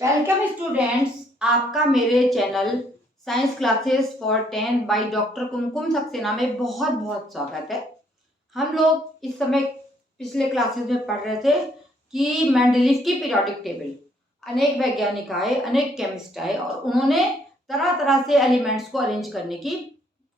Welcome students, आपका मेरे channel science classes for 10 by doctor Kumkum Saxena में बहुत बहुत स्वागत है। हम लोग इस समय पिछले क्लासेस में पढ़ रहे थे कि मेंडलीव की पीरियोडिक टेबल। अनेक वैज्ञानिक आए, अनेक केमिस्ट आए और उन्होंने तरह तरह से एलिमेंट्स को अरेंज करने की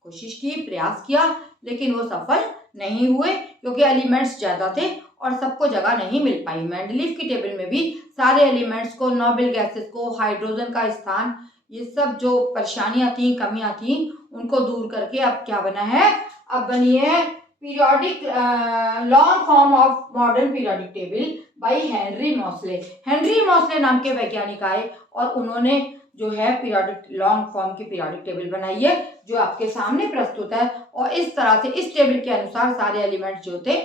कोशिश की, प्रयास किया, लेकिन वो सफल नहीं हुए क्योंकि एलिमेंट्स ज़्यादा थे और सबको जगह नहीं मिल पाई। मेंडलीव की टेबल में भी सारे एलिमेंट्स को, नोबेल गैसेस को, हाइड्रोजन का स्थान, ये सब जो परेशानियां थी, कमियां थी, उनको दूर करके अब क्या बना है, अब बनी है periodic long form of modern periodic table by Henry Mauchly. Henry Mauchly नाम के वैज्ञानिक आए और उन्होंने जो है पीरियोडिक लॉन्ग फॉर्म की पीरियोडिक टेबल बनाई है जो आपके सामने प्रस्तुत है। और इस तरह से इस टेबल के अनुसार सारे एलिमेंट्स जो थे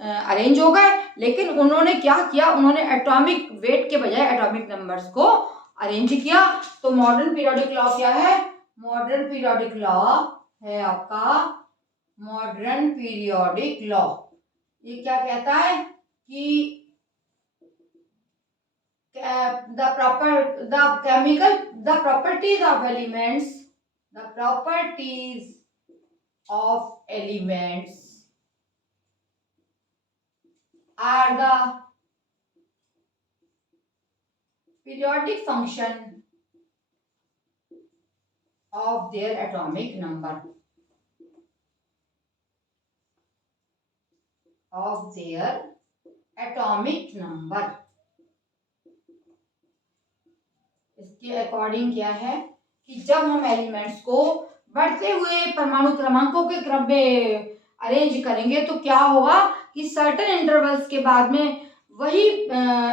अरेंज हो गए। लेकिन उन्होंने क्या किया, उन्होंने एटॉमिक वेट के बजाय एटॉमिक नंबर्स को अरेंज किया। तो मॉडर्न पीरियोडिक लॉ क्या है? मॉडर्न पीरियोडिक लॉ है आपका मॉडर्न पीरियोडिक लॉ। ये क्या कहता है कि the properties of elements are the periodic function of their atomic number. इसके अकॉर्डिंग क्या है कि जब हम एलिमेंट्स को बढ़ते हुए परमाणु क्रमांकों के क्रम में अरेंज करेंगे तो क्या होगा कि सर्टेन इंटरवल्स के बाद में वही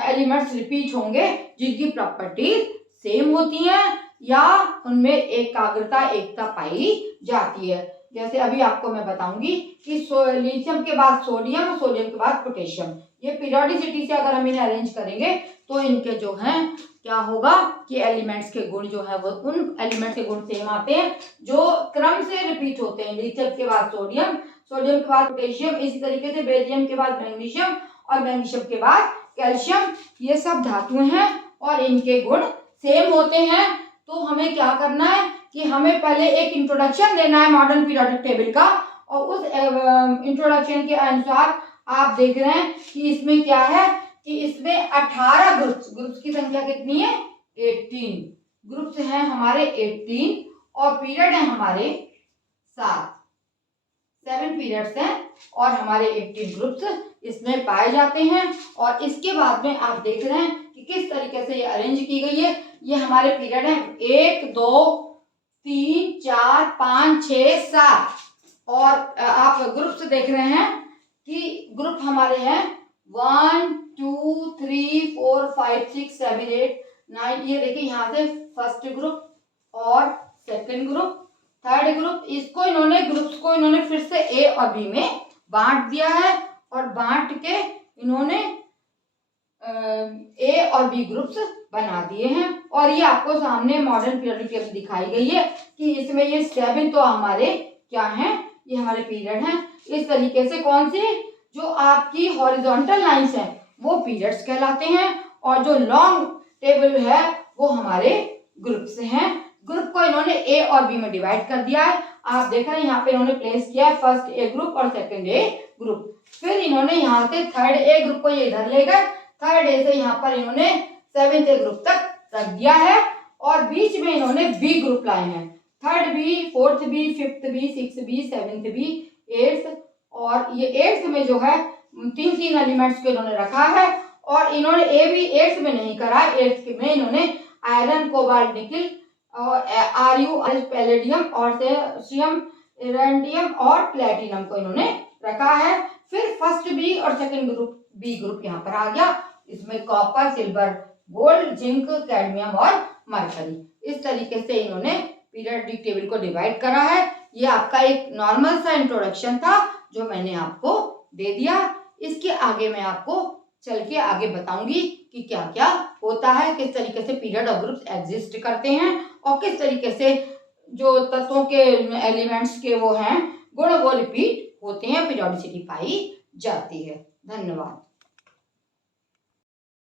एलिमेंट्स रिपीट होंगे जिनकी प्रॉपर्टीज सेम होती हैं या उनमें एकाग्रता, एकता पाई जाती है। जैसे अभी आपको मैं बताऊंगी कि लिथियम के बाद सोडियम, सोडियम के बाद पोटेशियम, ये पीरियोडिसिटी से अगर हम इन्हें अरेंज करेंगे तो इनके जो हैं क्या होगा कि एलिमेंट्स के गुण जो है वो उन एलिमेंट्स के गुण सेम आते हैं जो क्रम से रिपीट होते हैं। लिथियम के बाद सोडियम, सोडियम के बाद पोटेशियम, इसी तरीके से बेरिलियम के बाद मैग्नीशियम और मैग्नीशियम के बाद कैल्शियम, ये सब धातुएं हैं और इनके गुण सेम होते हैं। तो हमें क्या करना है कि हमें पहले एक इंट्रोडक्शन देना है मॉडर्न पीरियोडिक टेबल का, और उस इंट्रोडक्शन के अनुसार आप देख रहे हैं कि इसमें क्या है कि इसमें 18 ग्रुप्स की संख्या कितनी है? 18 ग्रुप्स हैं हमारे, 18, और पीरियड है हमारे 7 पीरियड्स हैं और हमारे 18 ग्रुप्स इसमें पाए जाते हैं। और इसके बाद में आप देख रहे हैं कि किस तरीके से ये अरेंज की गई है। ये हमारे पीरियड है 1 2 3 4 5 6 7, और आप ग्रुप्स देख रहे हैं कि ग्रुप हमारे हैं 1 2 3 4 5 6 7 8 9। ये देखिए यहाँ से फर्स्ट ग्रुप और सेकंड ग्रुप, थर्ड ग्रुप। इसको इन्होंने ग्रुप्स को इन्होंने फिर से ए और बी में बांट दिया है और बांट के इन्होंने ए और बी ग्रुप्स बना दिए हैं। और ये आपको सामने मॉडर्न पीरियोडिक टेबल दिखाई गई है कि इसमें ये 7 तो हमारे क्या हैं, ये हमारे पीरियड हैं। इस तरीके से कौन सी जो आपकी हॉरिजॉन्टल लाइंस हैं वो पीरियड्स कहलाते हैं और जो लॉन्ग टेबल है वो हमारे ग्रुप्स हैं। ग्रुप को इन्होंने ए और बी में डिवाइड कर दिया है। आप देख रहे हैं यहाँ पे इन्होंने प्लेस किया है फर्स्ट ए ग्रुप और सेकंड ए ग्रुप। फिर इन्होंने यहाँ से थर्ड ए ग्रुप को ये इधर ले गए, थर्ड ए से यहाँ पर इन्होंने 7th ए ग्रुप तक रख दिया है और बीच में इन्होंने बी ग्रुप लाए हैं, third B, fourth B, fifth B, sixth B, 7th B, 8th, और ये 8th में जो है 3 एलिमेंट्स को इन्होंने रखा है। और इन्होंने ए भी 8th में नहीं करा, 8th में इन्होंने आयरन, कोबाल्ट, निकिल और आरयू, पैलेडियम और सेशियम, इरेंडियम और प्लेटिनम को इन्होंने रखा है। फिर फर्स्ट बी और सेकंड ग्रुप बी ग्रुप यहाँ पर आ गया, इसमें copper, silver, gold, zinc, cadmium और मरकरी। इस तरीके से इन्होंने पीरियोडिक टेबल को डिवाइड करा है। ये आपका एक नॉर्मल सा इंट्रोडक्शन था जो मैंने आपको दे दिया। इसके आगे मैं आपको चल के आगे बताऊंगी कि क्या क्या होता है, किस तरीके से पीरियड और ग्रुप्स एग्जिस्ट करते हैं और किस तरीके से जो तत्वों के एलिमेंट्स के वो हैं गुण वो रिपीट होते हैं, पीरियोडिसिटी पाई जाती है। धन्यवाद।